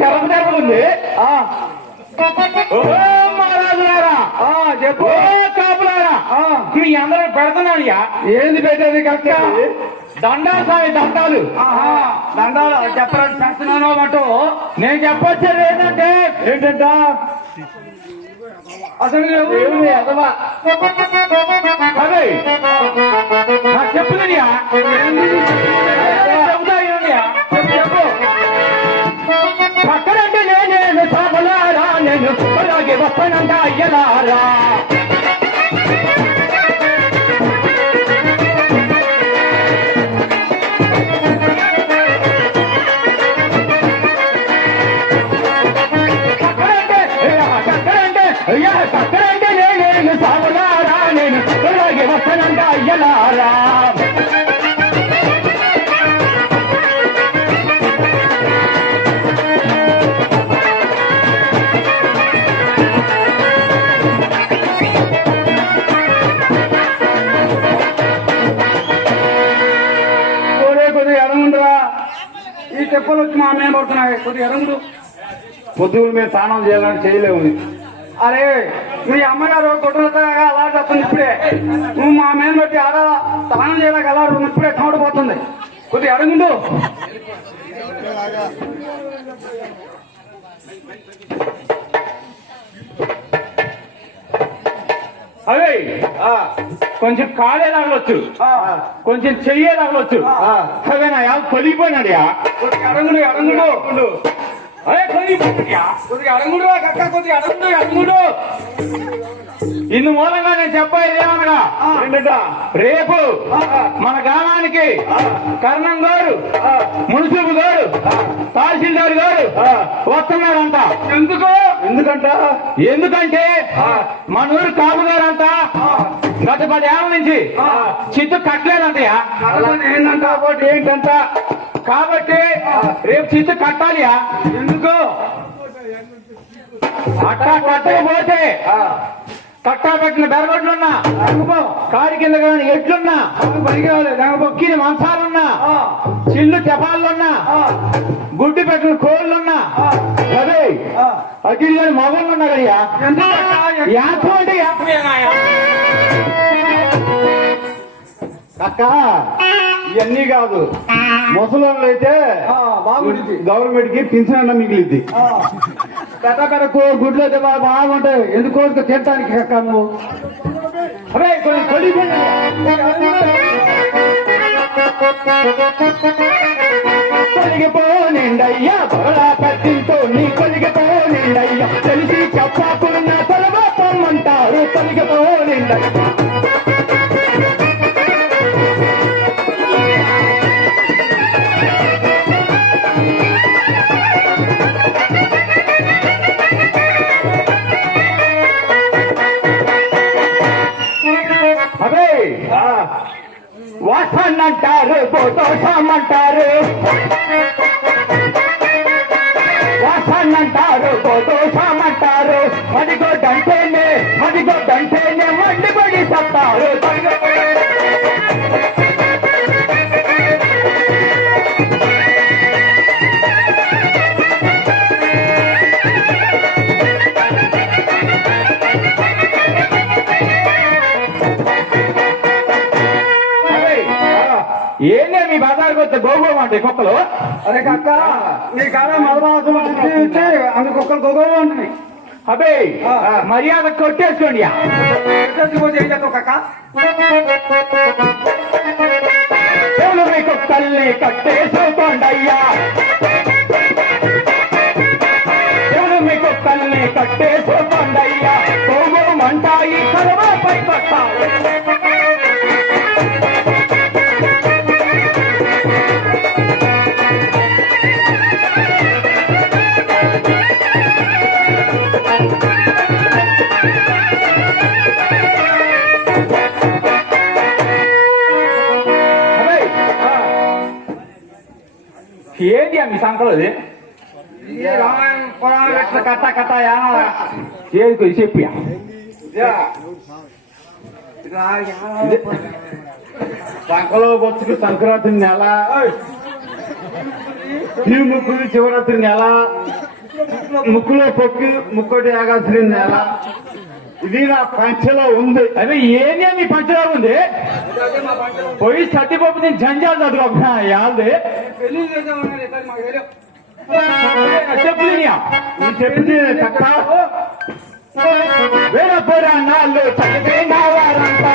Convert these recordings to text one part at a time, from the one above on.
తెర ఉంది. మహారాజులారా చెప్పు, కాపులారా మీ అందరూ పెడుతున్నాను. ఏంది పెట్టేది? కరెక్ట్ దండాలు సాయి, దండాలు దండాలు చెప్పడానికి చేస్తున్నాను అంటూ నేను చెప్పొచ్చేది ఏంటంట అసలు నాకు చెప్పుదనియా చెప్పు. పక్కనంటే నేను సాపలారా, నేను అలాగే వస్తానంట అయ్యలారా. చక్కరంటే నేను సాగులారా, నేను అలాగే వస్తానంట అయ్యలారా. కొద్దిగా ఎడముండురా, ఈ తెప్పలు వచ్చి మా మేము పడుతున్నాయి. కొద్దిగా ఎడముడు. పొద్దుగులు మేము స్నానం చేయాలని చేయలేము. అరే మీ అమ్మగారు కొట్టుగా అలా చెప్తుంది. ఇప్పుడే నువ్వు మా మీద బట్టి ఆడ స్నానం చేయడానికి అలా ఇప్పుడే తోడిపోతుంది. కొద్దిగా అడుగుండు. అదే కొంచెం కాలే తగలొచ్చు, కొంచెం చెయ్యే తగలొచ్చు. అదే నా తొలిగిపోయినాడు. అడుగుడు అడుగుడు అదే కొద్దిగా అడుగుడు కక్క, కొద్దిగా అడుగుడు అడుగుడు. ఇందు మూలంగా నేను చెప్పేది ఏమనగా ఏంటంట, రేపు మన గ్రామానికి కర్ణం గారు, మున్సిపల్ గారు, తహసీల్దార్ గారు వస్తున్నారంట. ఎందుకంటే మన ఊరు కాపు గారంతా గత 10 ఏళ్ళ నుంచి చిత్తు కట్టలేదంటయా. ఏంటంట ఏంటంట కాబట్టి రేపు చిత్తు కట్టాలియా. ఎందుకు అట్టా కట్టకపోతే కట్టా పెట్టిన బెరగొడ్లున్నా, కాడి కింద కానీ ఎట్లున్నా, బొక్కిన మంచాలున్నా, చిల్లు తెపాలున్నా, గుడ్డు పెట్టిన కోళ్ళున్నా, అదే అటు కానీ మగళ్ళున్నా కదయ్యా. యాత్ర అంటే అక్క ఇవన్నీ కాదు. ముసలోళ్ళు అయితే గవర్నమెంట్ కి పింఛన్ అన్న మిగిలిద్ది. పెద్ద పెద్ద గుడ్లు అయితే బాగుంటాయి. ఎందుకో తినటానికి అక్క నువ్వు అదే కొలిగిపోనిండయ్యా బొలా పట్టింతో నీ కొలిగిపోనిండయ్యా. తెలిసి చెప్పకుండా తలవా పొమ్మంటారు. కొలిగిపోనిండయ్యా వాసనంటారు, పోతోషమంటారు, వాసనంటారు, పోతోషమంటారు. మదిగొడ్డంటేనే మండిపడి చెప్తారు. ఏందే మీ బజార్కి వస్తే గోగోమ అంటే కుక్కలు? అరే కక్క నీ కాడ మలమాసం అందు కుక్కలు గోగోమ ఉంటుంది. అబ్బే మర్యాద కొట్టేసుకోండి. కక్క మీ కుక్కల్ని కట్టేసుకోండి అయ్యా. మీ కుక్కల్ని కట్టేసుకోండి అయ్యా. గోగోమంటాయి కలవాపై కొట్టాలి. ఏంటి మీ సంకలో కట్ట కట్ట ఏది చెప్పి సంకలో బొచ్చుకు సంక్రాంతి నెల, ఈ ముక్కులు శివరాత్రి నెల, ముక్కులో పొక్కి ముక్కోటి ఏకాదశి నెల. ఇది నా పంచలో ఉంది. అదే ఏది నీ పంచలో ఉంది? పోయి సత్యబాబు నేను జంజాలు చదువు యాల్ది పెళ్లి చేద్దామన్నారు ఇక్కడ మాకు తెలియదు. చెప్పులినియా చెప్పింది తక్క వేరే పురాణాలు చదివిన వారంతా,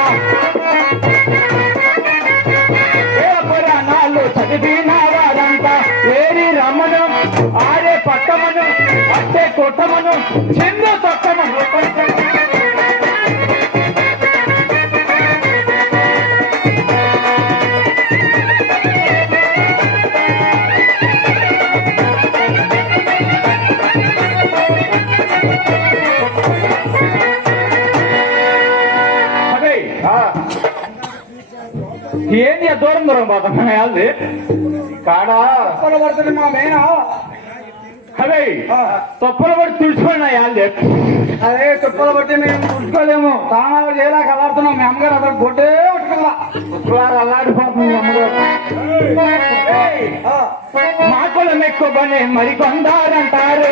వేరే పురాణాలు చదివిన వారంతా ఏరి రమ్మను ఆడే పట్టమను అట్టే కొట్టమను చిన్న తొట్టమను. ఏంది దూరం దూరం పోతాం యాల్ది కాడా పడుతుంది మా మేనా. అదే తొప్పల పడి తుడుచుకున్నా యాల్ది. అదే తుప్పలు బట్టి మేము తుడుచుకోలేము. తానాలు చేయలేక అలాడుతున్నాం. మీ అమ్మగారు అసలు గొడ్డే ఉట్టుకోవాలా ఉట్టుకోవాలి అల్లాడిపోతుంది మీ అమ్మగారు. మాకులం ఎక్కువ పని మరికొందారంటారు,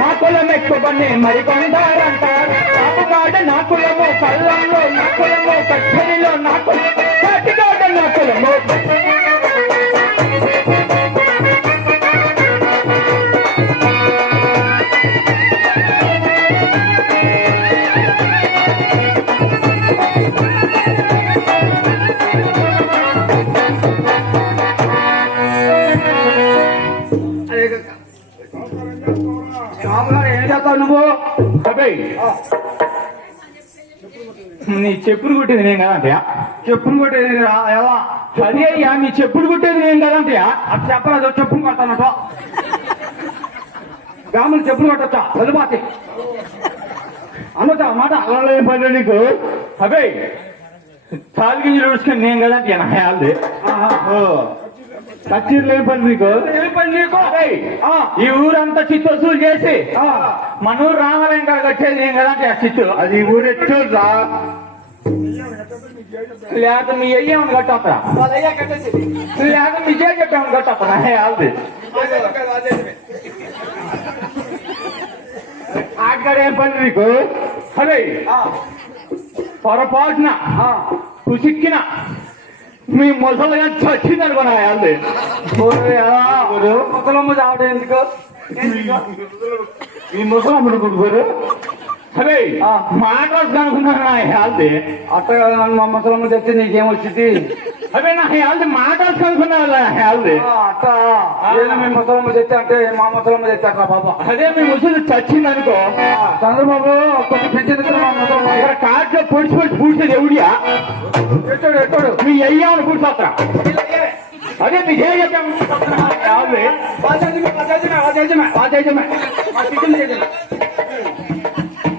మాకులం ఎక్కువ పని మరికొందారంటారు. కాపుగాడ నా కులము, కళ్ళంలో నా కులము, కచ్చరిలో నా కులము, కాటిగాడ నా కులము. మామగారు ఏం చేస్తావు నువ్వు? అబ్బాయి నీ చెప్పులు కుట్టేది నేను కదంటయా? చెప్పులు కొట్టేది ఎలా? అదే అయ్యా నీ చెప్పులు కుట్టేది నేను కదంటయా? అటు చెప్పరాదు. చెప్పులు కొడతానట. గాములు చెప్పులు కొట్టచ్చా? చదువుపాతి అన్నట మాట అలా ఏం పని నీకు? అబ్బాయి తాలి గింజలు ఉడుచుకొని నేను కదంటయా నా యాల్ది. కచ్చీరు లేని పని నీకు? ఏం పని నీకు? ఈ ఊరంతా చిత్తు వసూలు చేసి మన ఊరు రామాలయం కాడ కట్టేది నేను కదంటే ఆ చిత్తు. అది ఊరెట్టురా. లేక మీ అయ్యేమని కట్టొస్తారా? లేక మీ చేసి చెప్పామని కట్టొస్తారా యాల్ది? ఆటగాడు ఏం పని నీకు? అదే పొరపాటున కుసిక్కిన మీ ముసలిగా చచ్చింది అనుకున్నా యాల్ది. ముసలమ్మ చావడం ఎందుకు? ఈ ముసలమ్ముడు కొడుకోరు అదే మాట్లాడుతు అనుకున్నా యాల్ది. అట్ట మా ముసలమ్మ తెచ్చి నీకేమొచ్చింది? అదే నా యాల్ది మాట్లాడుతు అనుకున్నా యాల్ది. అట్ట మీ ముసలమ్మ తెచ్చా అంటే మా ముసలమ్మ తెచ్చారా బాబా? అదే మీ ముసలి చచ్చింది అనుకో. చంద్రబాబు కొంచెం పెంచింది మా ముసలమ్మ. ఇక్కడ కార్డులో పొడిచి పెట్టి పూడ్చేది ఎవడియా? ఎట్టాడు ఎట్టాడు మీ అయ్యామని కూర్చోస్తా. అదే మీకు ఏం చెప్పాము?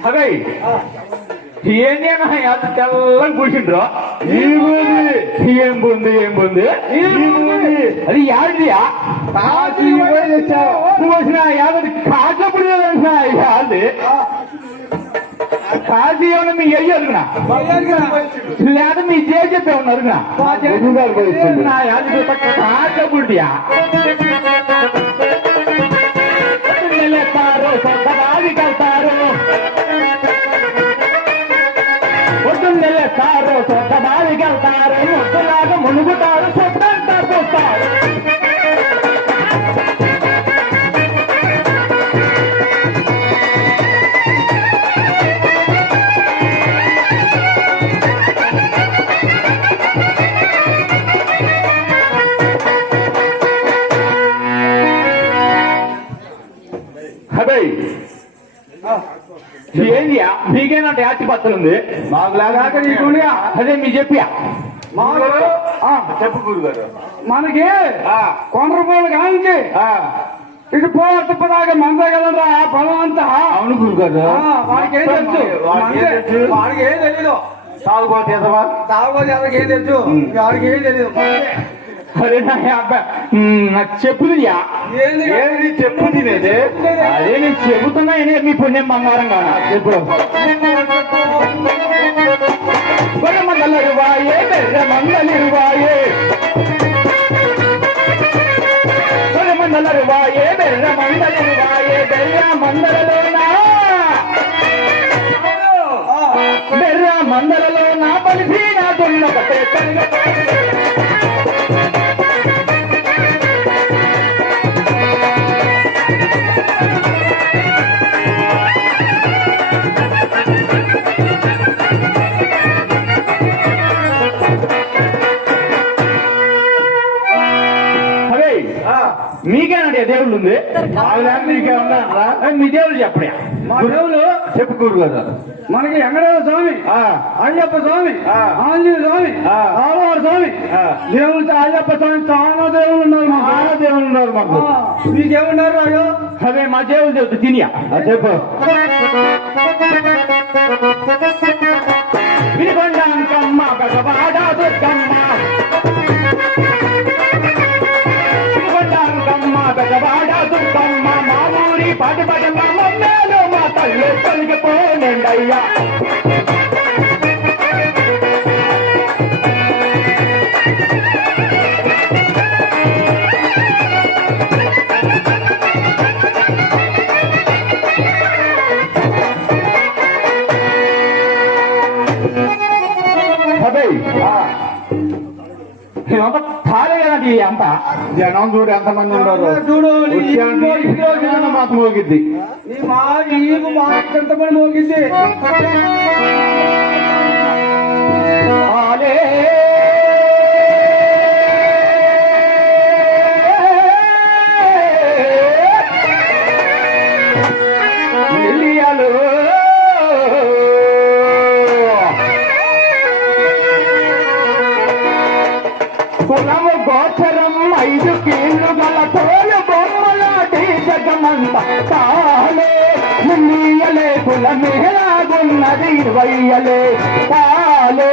అదే ఏంది అన్న తెల్లని కూర్చుండ్రు. ఏం పొంది ఏం పొంది అది యాడిదియా? నువ్వు వచ్చిన యాభై కాట్లప్పుడు యాది కాజీ ఏమన్నా మీ అయ్యి అడుగునా లేదా మీ జే చెప్పే ఉన్నారు కాట్లప్పుడుయా వెళ్తారు సొంతదాదికి వెళ్తారు పొద్దున్నే లేస్తారు సొంతదాదికి వెళ్తారు ముద్దులాగా మునుగుతారు సొంతంతా చూస్తారు. ఏందియా మీకేనంటే ఆచిపత్రులు ఉంది మాకు లాగా నీకుండియా? అదే మీ చెప్పియా చెప్పు గురుగారు. మనకి కొండరపోలు కాంచి ఇటు పోదాకా మందగలరా పొలం అంతా. అవును గురుగారు. వాడికి ఏం తెలుసు? వాడికి ఏం తెలీదు. తాగుబోతే తాగుబోతే ఎవరికి ఏం తెలుసు? వాడికి ఏం తెలీదు. అరే నా అబ్బా నాకు చెప్పు తినియా ఏది చెప్పు తినేది అదే నేను చెబుతున్నా మీ పుణ్యం బంగారం కాదా చెప్పు మందలరువాయే బెర్ర మందలిరువాయే మందలరువాయే బెర్ర మందలిరువాయే బెర్ర మందలలోనా బెర్ర మందలలోనా పలిసి నా దున్నకతే మీకేనండి దేవుళ్ళు ఉంది మీకేమన్నా మీ దేవుళ్ళు చెప్పడే మా దేవుళ్ళు చెప్పుకోరు కదా మనకి వెంకటేశ్వర స్వామి అయ్యప్ప స్వామి ఆంజనేయ స్వామి ఆలవారి స్వామి దేవుళ్ళు అయ్యప్ప స్వామి చాలా దేవుళ్ళు ఉన్నారు చాలా దేవుళ్ళు ఉన్నారు మాకు మీకేమున్నారు అయ్యో అదే మా దేవుళ్ళు చెబుతూ తినియా చెప్పు వినుకొండాంకమ్మ గజవాడ దుర్గమ్మ గజవాడ దుర్గమ్మ మా ఊరి పాటి పడమ్మ మమ్మేలు మా తల్లి తొలగిపోనండయ్యా అదే ఇదంతా ఖాళీ కదండి అంతా జనం చూడు ఎంతమంది ఉన్నారు చూడు మాకు మోగిద్ది ఎంతమంది మోగిద్ది కులము గోచరం 5 కీళ్ళు గల తోలు బొమ్మలాటి జగమంత తాలే మునియలే కులమేలాగున్నది 20 తాలే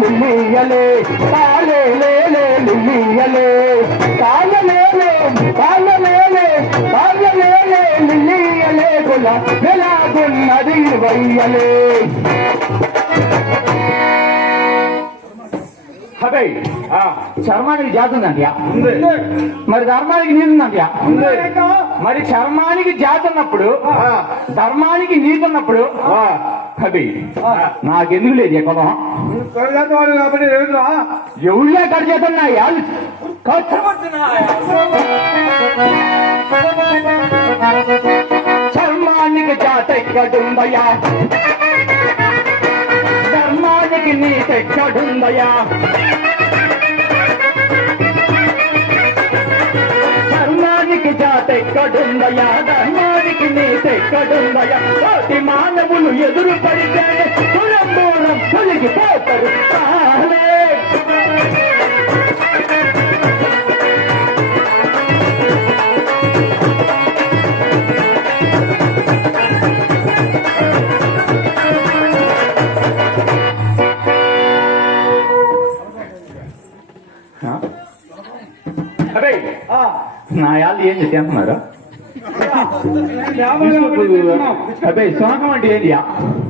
మునియలే తాలే లేలే మునియలే తాలలేలే తాలలేలే తాలలేలే మునియలే కులమేలాగున్నది 20 అదే చర్మానికి జాతి ఉందండి మరి ధర్మానికి నీతి ఉందండి మరి చర్మానికి జాతి ఉన్నప్పుడు ధర్మానికి నీతి ఉన్నప్పుడు అదే నాకెందుకు లేదు ఎక్కడం కాబట్టి ఎవళ్ళే కట్ చేస్తున్నా చర్మానికి జాతి ఎక్కడుందయ్యా ధర్మానికి నీతి ఎక్కడుందయ్యా ధర్మానికి జాతి ఎక్కడుందయ్యా ధర్మానికి నీతి ఎక్కడుందయ్యా కోటి మానవులు ఎదురు పడితే దూరం దూరం తొలగిపోతారు అదే నా యాళ్ళు ఏం చేస్తున్నారు అదే సోకం అంటే ఏంటియా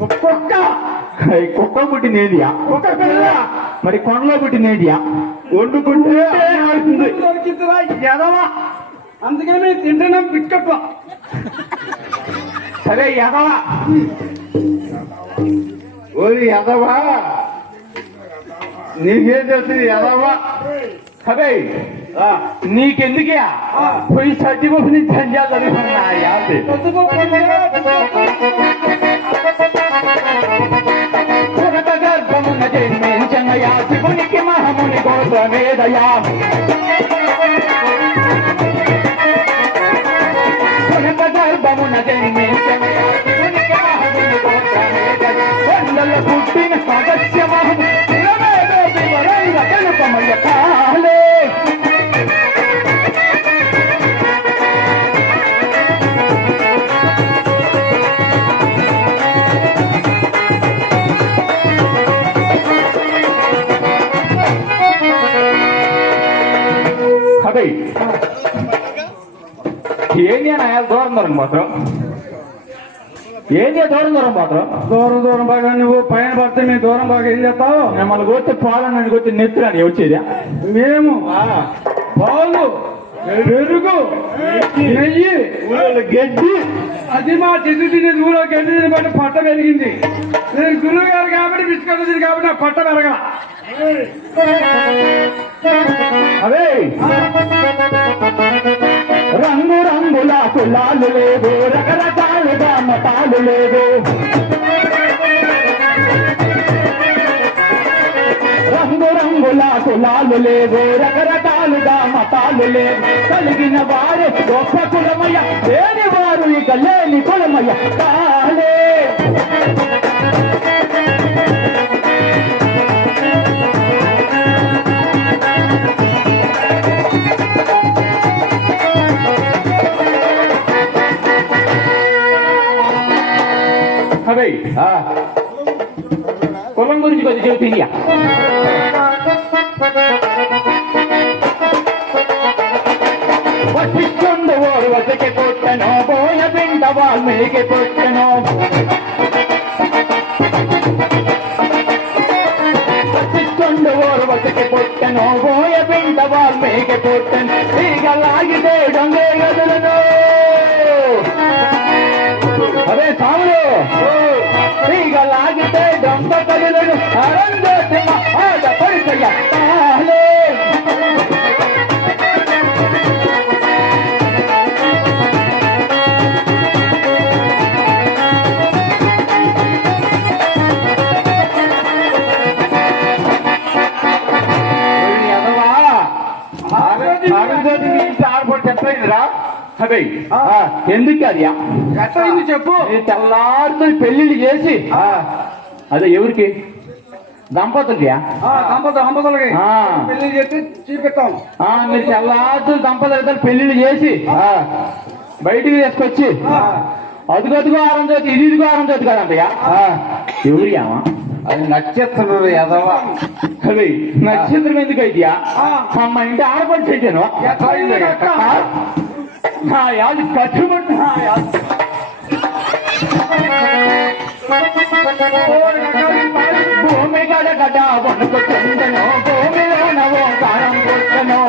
కుక్క కుక్క పుట్టింది ఏంటియా కుక్క పిల్ల మరి కొండలో పుట్టింది ఏంటియా వండుకుంటే ఎదవా అందుకని మేము తింటున్నాం బిస్కెట్ సరే ఎదవా ఓరి ఎదవా నీకేం తెలుస్తుంది ఎదవా అదే నీకెందుకే పోయి సర్టిఫికెట్ నుంచి ధన్యాలు చదువుకున్నా గర్భమున జన్మించనయా శివునికి మహముని గోత్రమేదయా గర్భమున జన్మించనయా శివునికి మహముని గోత్రమేదయా వందల పుట్టిన సదస్య మహము కనుపమయ్య కాలే అదే ఏంటి అని దూరం దూరం మాత్రం ఏంటి దూరం మాత్రం దూరం బాగా నువ్వు పైన పడితే మేము దూరం బాగా ఏం చేస్తావు? మిమ్మల్ని కొట్టి పాలనని కొట్టి నెత్తురాని వచ్చేది మేము పాలు పెరుగు నెయ్యి గడ్డి అది మా చెట్టు తినేది ఊళ్ళో గడ్డి తిని బట్టి పట్ట పెరిగింది. నేను గురువు గారు కాబట్టి బిస్కెట్ తిని కాబట్టి నా పట్ట పెరగల. అదే రంగు రంగుల కులాలు లేవు, రకరకాలుగా మతాలు లేవు. రంగు రంగుల కులాలు లేవు, రకరకాలుగా మతాలు లేవు. కలిగిన వారు గొప్ప కులమయ్య, లేని వారు ఇక లేని కులమయ్య కాలే. అదే కులం గురించి కొద్ది చెబుతుందియా. వసిష్ఠుండు ఓరు వసకి పుట్టెను, బోయ పిండ వాల్మీకి పుట్టెను. వసిష్ఠుండు ఓరు వసకి పుట్టెను, బోయ పిండ వాల్మీకి పుట్టెను. ఈగ లాగితే డొంగే గదులను. అదే సాములు ఈగ లాగితే దొంగ కదులను. అరంగోటి ఆడ పరిచయ ఆడపడి చెప్పలేదురా. అదే ఎందుకు అది ఎట్లయింది చెప్పు. తెల్లారితో పెళ్లిళ్ళు చేసి అదే ఎవరికి దంపతులకి దంపతులకి పెళ్లి చేసి చూపెట్టాం. మీరు తెల్లారితో దంపతులతో పెళ్లిళ్ళు చేసి బయటికి తీసుకొచ్చి అదుగదుగు ఆరం చోతి ఇదిగో ఆరం చోతి కదంటయ్యా. ఎవరి అమ్మా అది నక్షత్రం ఎదవా. అది నక్షత్రం ఎందుకు అయితే అమ్మ ఇంటి ఆడపడి చెట్టాను యాది కట్టుబడి భూమి గడ గడ వణుకుతుండను, భూమిలో నవో కారం కొట్టను.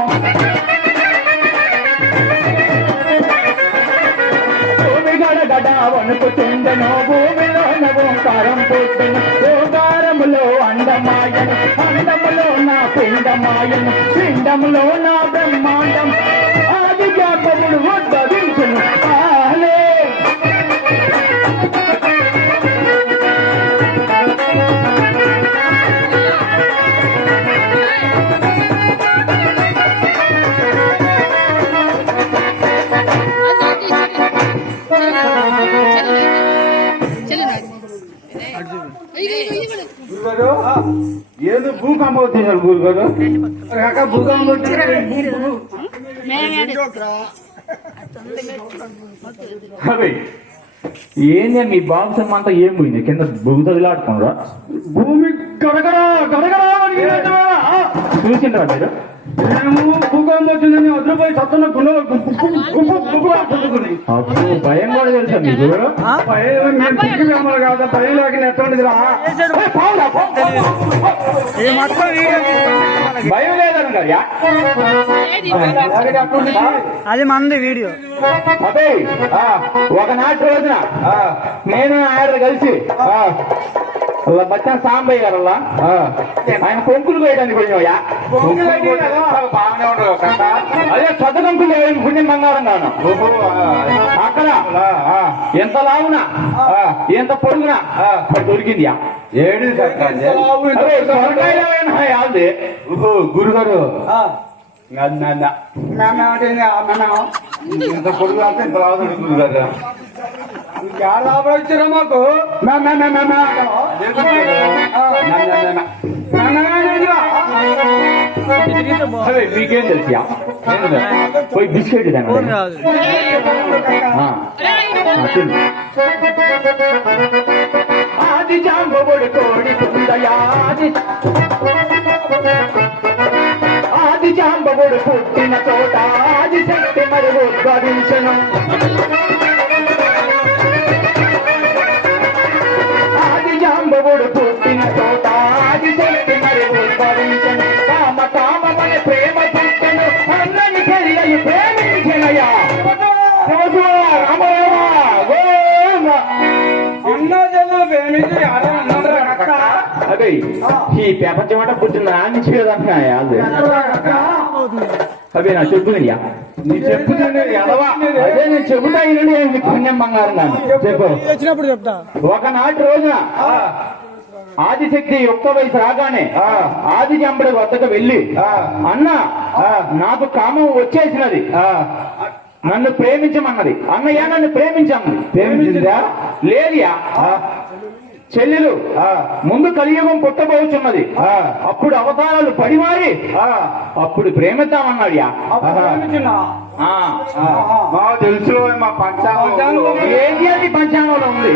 భూమి గడ గడ వణుకుతుండను, భూమిలో నవో కారం కొట్టను. ఓగారములో అందమాయను, అందములో నా పిండమాయను, పిండములో నా బ్రహ్మాండం. ఆది జాపముడు ఉద్భవించును కాలే. ఏదో భూకంపం వచ్చేసాడు గురుగారు. భూకంపం అవి ఏంది మీ బాబు సినిమా అంతా ఏం పోయింది కింద బొగుతదిలాడుతున్నారా? భూమి గడగడా గడగడా చూసిండ్రా మీరు? మేము భూకంపం వచ్చిందని వదిలిపోయి సత్తున్న గుండెలు అప్పుడు భయం కూడా తెలుసా మీకు? కాదు భయం లేకుండా ఎటువంటిది రా. భయం లేదన్నా అది మంది వీడియో. అదే ఒకనాటి రోజున నేను ఆయన కలిసి బచ్చా సాంబయ్య గారు ఆయన కొంకులు వేయడానికి పోయినాయా. బాగానే ఉండదు అదే పెద్ద కొంకులు పుణ్యం బంగారం కాను. అక్కడ ఎంత లావునా ఎంత పొడుగునా దొరికింది. ఏడు యాది గురుగారు ఇంత పొడుగు అంటే ఇంత లావుతాడు గురుగారు. లాభం వచ్చారా మాకు? అదే మీకేం తెలుసా? పోయి బిస్కెట్ ఆది జాంబవుడు కోడి కుందయా, ఆది జాంబవుడు పుట్టి పుట్టిన చోట ఆదిశక్తి మరి ఉద్భవించను. ఆది జాంబవుడు పుట్టిన చోట ఆదిశక్తి మరి ఉద్భవించను. కామ కామమని ప్రేమ పుట్టెను, అన్నని చెల్లెలు ప్రేమించినయా. అదే ఈ ప్రపంచం అంటే పుట్టిన రాణించి కదన్నా అదే నా చెప్పునయ్యా. నీ చెప్పుతుంది ఎడవా. అదే నేను చెబుతా అయినండి పుణ్యం బంగారం నాన్న చెప్పు. వచ్చినప్పుడు చెప్తా. ఒకనాటి రోజున ఆదిశక్తి యుక్త వయసు రాగానే ఆది జంబడి వద్దకు వెళ్ళి, అన్న నాకు కామం వచ్చేసినది, నన్ను ప్రేమించమన్నది. అన్నయ్య నన్ను ప్రేమించమన్నది. ప్రేమించిందా? లేదుయా. చెల్లెలు ముందు కలియుగం పుట్టబోచున్నది, అప్పుడు అవతారాలు పడిమారి అప్పుడు ప్రేమిద్దామన్నాడు. తెలుసు మా పంచాంగం ఏది అది పంచాంగంలో ఉంది.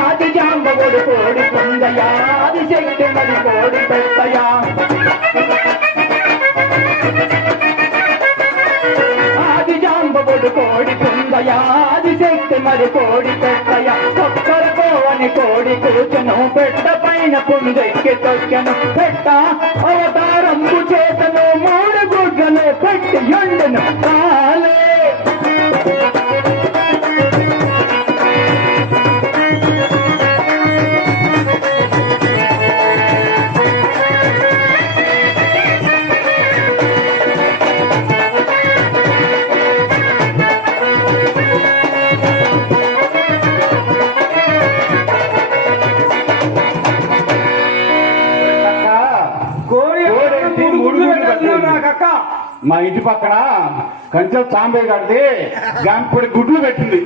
ఆది జాంబవుడు కోడి పొందయా, ఆది శక్తి మరి కోడి పెట్టయా. ఆది జాంబవుడు కోడి పొందయా, ఆది శక్తి మరి కోడి పెట్టయా. ఒక్కరుకోవని కోడి కూర్చను, పెట్ట పైన పుంజెక్కి తొక్కెను. పెట్ట అవతారంబు చేతను, మూడు గుడ్లను పెట్టి ఎండను కాలే. మా ఇంటి పక్కన కంచె సాంబే కడితే గాంపొడి గుడ్లు పెట్టింది.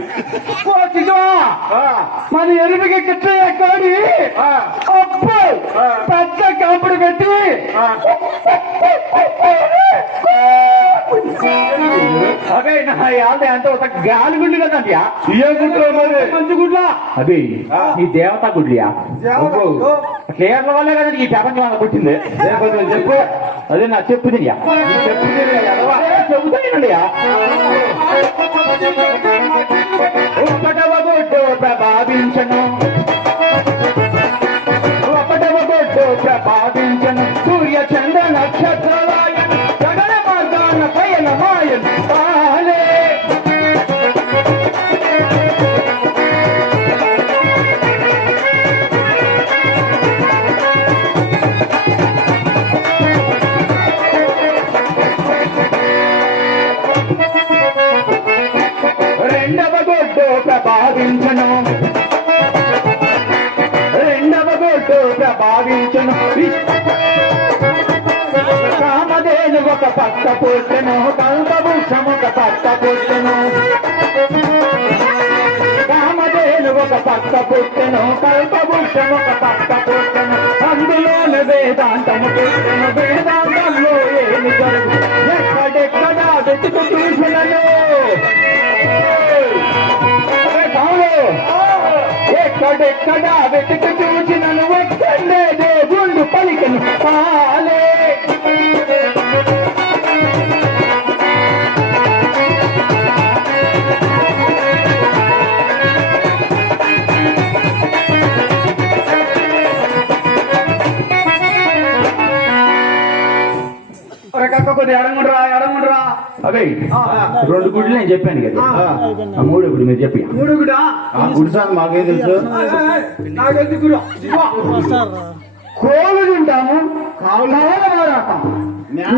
మరి ఎరుపుకి కిట్ల కోడి అప్పు పెద్ద కాపుడు పెట్టి అదే నా యాద అంటే ఒక గాలి గుడ్లు కదండి. ఏ గుడ్లు మరి? మంచి గుడ్ల అదే ఈ దేవతా గుడ్లియా. కేరళ వల్లే కదండి ఈ ప్రపంచం అంతా పుట్టింది. చెప్పు. అదే నా చెప్పుది చెబుతానండి. ఒకటవ గుడ్డు ప్రభావించను, ఒకటవ గుడ్డు ప్రభావించను. సూర్య చంద్ర నక్షత్రాలయను, గగన మార్గాన పయన మాయను కాలే. రెండవ గుడ్డు ప్రభావించను, రెండవ గుడ్డు ప్రభావించను. కామధేను ఒక పక్క పుట్టెను, కల్పవృక్షం ఒక పక్క పుట్టెను. కామధేను ఒక పక్క పుట్టెను, కల్పవృక్షం ఒక పక్క పుట్టెను. అందులోని వేదాంతము పుట్టెను, వేదాంతంలో ఏమి జరుగు ఎక్కడెక్కడ వెతుకు చూసినను. ఎక్కడెక్కడ వెతుకు చూసినను, ఒక్కడే దేవుళ్ళు పలికను కాలే. కొద్ది ఎడముండ్రా ఎడముండ్రా. అదే రెండు గుడ్లు నేను చెప్పాను కదా, ఆ మూడో గుడి మీరు చెప్పి. మూడు గుడా ఆ గుడి సార్ మాకేం తెలుసు. కోళ్ళు తింటాము,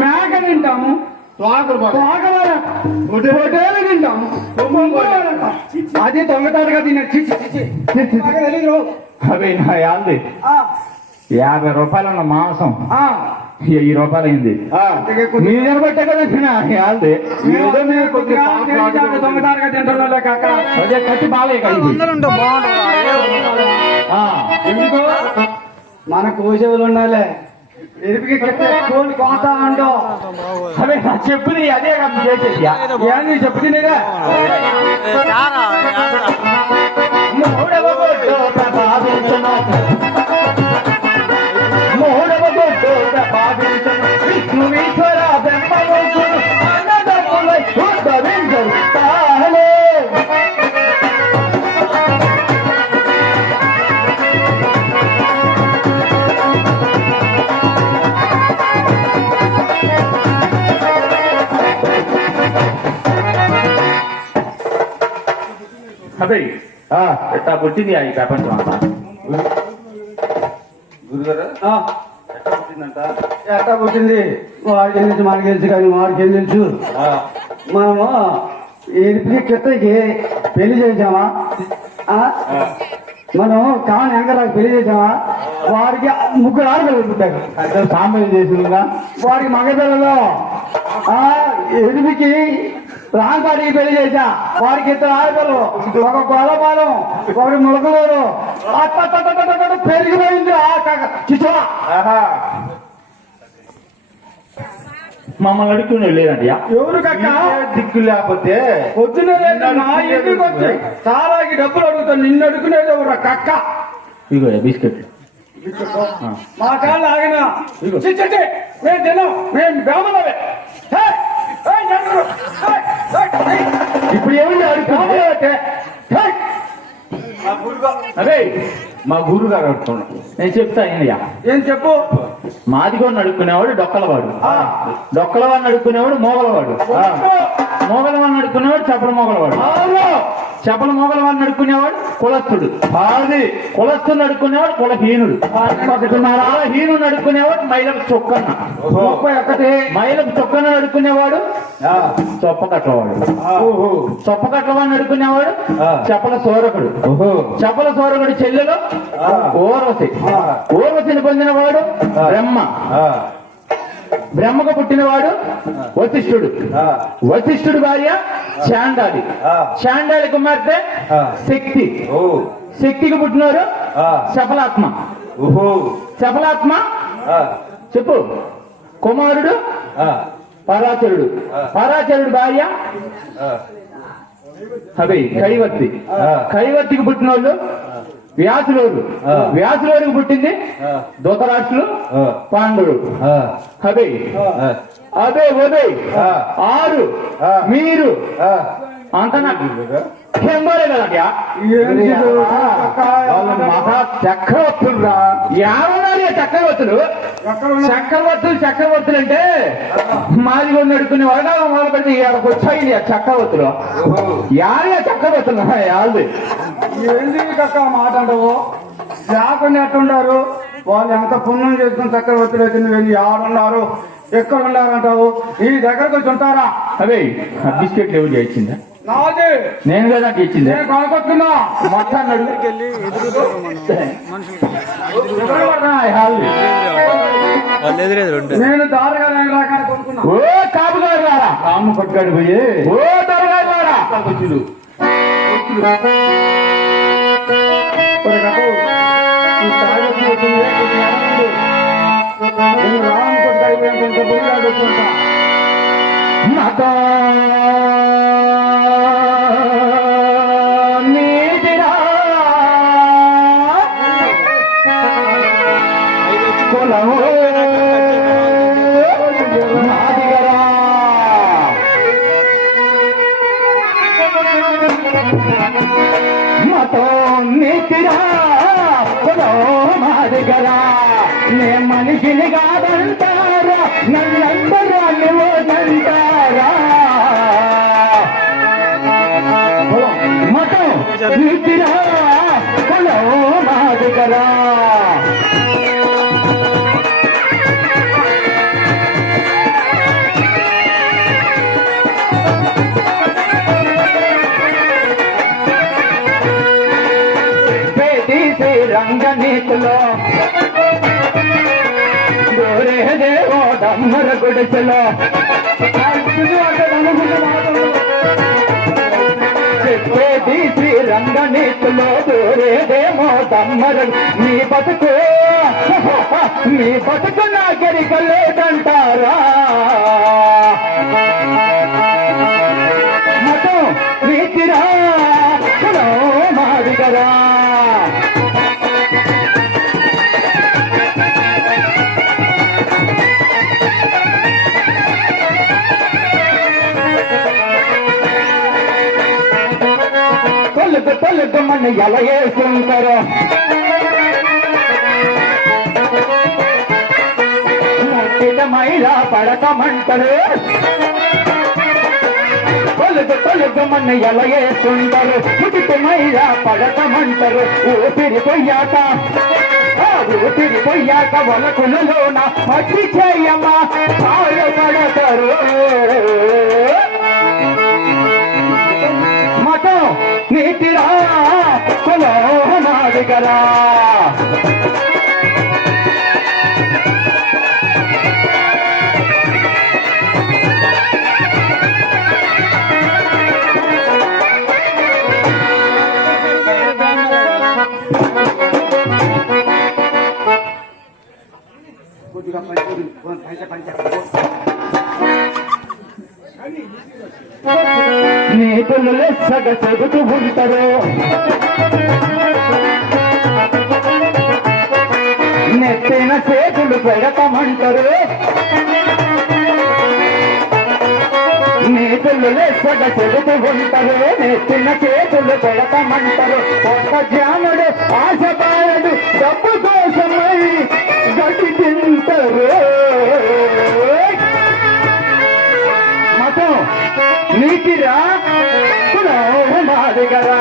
మేక తింటాము, పొట్టేలు తింటాము, అది దొంగతాడుగా తినచ్చు. అవి నా యాల్ది 50 రూపాయలన్న మాంసం 1000 రూపాయలు అయింది. మీరు బట్టే కదా యాల్ది. ఏదో మీరు కొద్దిగా దొంగతాడుగా తింటున్నా కాక అదే కట్టి బాలయ్య కలిగి ఎందుకు మన కోసేవులు ఉండాలి. ఎరిపికి కోడి కోస్తా ఉండవు. అదే నా చెప్పుది అదే కదా చేసేది. ఏంది చెప్పుతుందిగా. మూడవ గుడ్డు ప్రభావించను, మూడవ అబ్బాయి ఎట్టా పుట్టింది ఈ ప్రపంచం అంతా గురుగారు ఎట్లా పుట్టిందంట? ఎట్లా పుట్టింది వాడికి ఏం తెలుసు, మనకి తెలుసు, కానీ వాడికి ఏం తెలుసు. మనము ఎనిమిది కిట్టకి పెళ్లి చేసామా? మనం కాని ఎంకరాకి పెళ్లి చేసామా? వాడికి 3 ఆడపిల్లలు పుట్టారు. అంటే సాంబయ్య చేసిందా? వాడికి మగపిల్లలు 8కి రాంపాటికి పెళ్లి చేశా. వాడికి 2 ఆడపిల్లలు, ఒక గొల్లపాలెం, ఒకటి ములకలూరు. పెరిగిపోయింది చిచ్చా. మమ్మల్ని అడుక్కునే లేదండి. ఎవరు కక్క దిక్కు లేకపోతే పొద్దునే మా ఇంటికి వచ్చి చాలా డబ్బులు అడుగుతాను. నిన్ను అడుగునేది ఎవరు కక్క? ఇగో బిస్కెట్లు మా కాళ్ళు ఆగినా మేము తిన్నాం, మేము బ్రాహ్మణులే. ఇప్పుడు ఏమిటి అడుగుతుంటే అదే మా గురువు గారు అడుగుతున్నాడు. నేను చెప్తా అయ్యా. ఏం చెప్పు. మాదిగోడిని అడుక్కునేవాడు డొక్కలవాడు, డొక్కలవాడిని అడుక్కునేవాడు మోగలవాడు, మోగలవాడిని అడుక్కునేవాడు చపల మోగలవాడు, చపల మోగలవాడిని అడుక్కునేవాడు కులస్థుడు, కులస్థుని అడుక్కునేవాడు కులహీనుడు, హీనుని అడుక్కునేవాడు మైలకు చొక్కన్న, మైలకు చొక్కన్న అడుక్కునేవాడు చొప్పకట్లవాడు, చొప్పకట్లవాడిని అడుక్కునేవాడు చపల సోరకుడు, చపల సోరకుడు చెల్లెలు ఓర్వశి, ఓర్వశిని పొందినవాడు బ్రహ్మ, బ్రహ్మకు పుట్టినవాడు వశిష్ఠుడు, వశిష్ఠుడు భార్య చాండాలి, చాండాలి కుమార్తె శక్తి, శక్తికి పుట్టినవాడు చపలాత్మ, చపలాత్మ చెప్పు కుమారుడు పరాచరుడు, పరాచరుడు భార్య అదే కైవర్తి, కైవర్తికి పుట్టిన వాళ్ళు వ్యాసులోడు, వ్యాసులోడికి పుట్టింది ధృతరాష్ట్రులు పాండవుడు. అదే అదే అదే 6 మీరు అంత నాకు చెంబోలే కదయ్యా. మహా చక్రవర్తులు ఎవరున్నారు చక్రవర్తులు? చక్రవర్తులు చక్రవర్తులు అంటే మాది కొన్ని నడుకునే వాడు మొదలు పెడితే ఇక్కడికి వచ్చాయి చక్రవర్తులు. యారు చక్రవర్తులు యాదు ఎందుకు కక్క మాట్లాడవు? లేకుండా ఎట్టుండారు వాళ్ళు? ఎంత పుణ్యం చేసుకుని చక్రవర్తులు అయితే వెళ్ళి ఆడున్నారు, ఎక్కడ ఉన్నారంటావు? ఈ దగ్గరకు వచ్చి ఉంటారా? అదే బిస్కెట్లు ఎవరు చేయించిందా? నాది నేను కదా ఇచ్చింది. నేను కొనుక్కొచ్చుకున్నా మొత్తం నేను దారుగా కొనుక్కున్నా. ఓ కాపుగారు రారా, రాము కొట్టుకాడు పోయి ఓ దొరగారు రారా వచ్చుడు. రాము కొట్టుకాడిపోయి మతా నీతిరా కులము మాదిగరా మతో నీతిరా కులము మాదిగరా. నే మనిషిని కాదంటారా, నన్నందరూ నువ్వుంటారా. మతం నీతిరా కులము మాదిగరా. రంగనీతిలో దూరేదేవో దమ్మర గుడిసెలో చెప్పేది శ్రీ రంగనీతిలో దూరేదేమో దమ్మర. నీ బతుకు నీ బతుకు నాగరిక లేదంటారా. మతం నీతిరా కులం మాదిగరా. తొలుగు తొలుగు మన ఎలా వేసుకుంటారో ముట్టిన మైలా పడకమంటారు. తొలుగు తొలుగుమని ఎలా వేస్తుంటారు ముటిమయ్యా పడకమంటారు ఊపిరిపోయాక ఊపిరిపోయాక వలకులలోన మట్టి చేయమ్మా పడతారు మతం నీతిరా కులో నాదిగరా కొద్దిగా పంచ నీతులు లెస్సగా చెబుతూ ఉంటారు నెత్తిన చేతులు పెడతామంటారు నీతులు లెస్సగా చెబుతూ ఉంటారు నెత్తిన చేతులు పెడతామంటారు ఒక్క జానుడు ఆశపాడు డబ్బు కోసమై గట్టి తింటారు మతం నీతిరా కులం మాదిగరా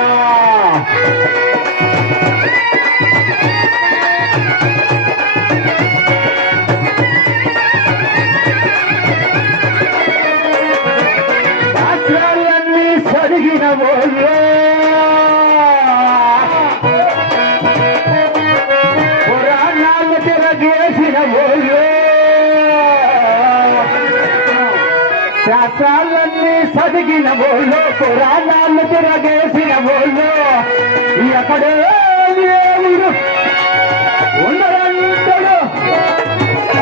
శాస్త్రాలన్నీ సరిగిన వాళ్ళు పురాణాలు తిరగేసిన వాళ్ళు శాస్త్రాలన్నీ చదివిన వాళ్ళు పురాణాలు తిరగేసిన వాళ్ళు ఎక్కడో దేవుడు ఉండరంటాడు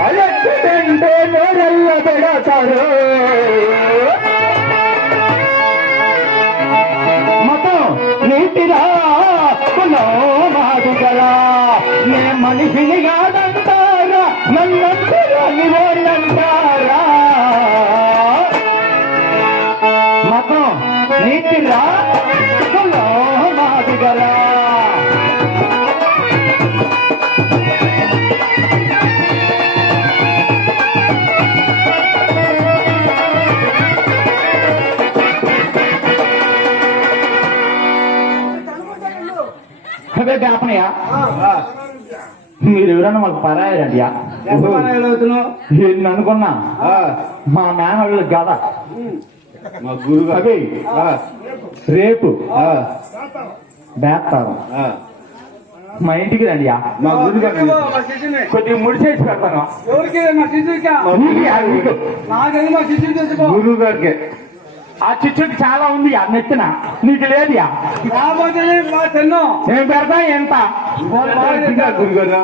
అలెక్కడంటే నోరెల్ల పెడతారు మతం నీటిరా కులం మాదిగరా నే మనిషిని కాదంటారా నన్నంటారా నివోళ్ళంటారా మతం నీతిరా కులం మాదిగరా అదే జ్ఞాపనయ్యా మీరు ఎవరన్నా మాకు పరాయరండియా నేను అనుకున్నా మా మేనవాళ్ళు గద మా గురువు అవి రేపు బేస్తారు మా ఇంటికి రండి మా గురువు కొద్దిగా ముడి చేసి పెడతాను ఎవరికి మా శిశువుకి నాకేది మా శిశువు తెచ్చుకో గురువు గారికి ఆ చిచ్చుకి చాలా ఉంది నెత్తిన నీకు లేదుయా రాబోతే మా తిన్నో నేను పెడతా ఎంత గురువు గారు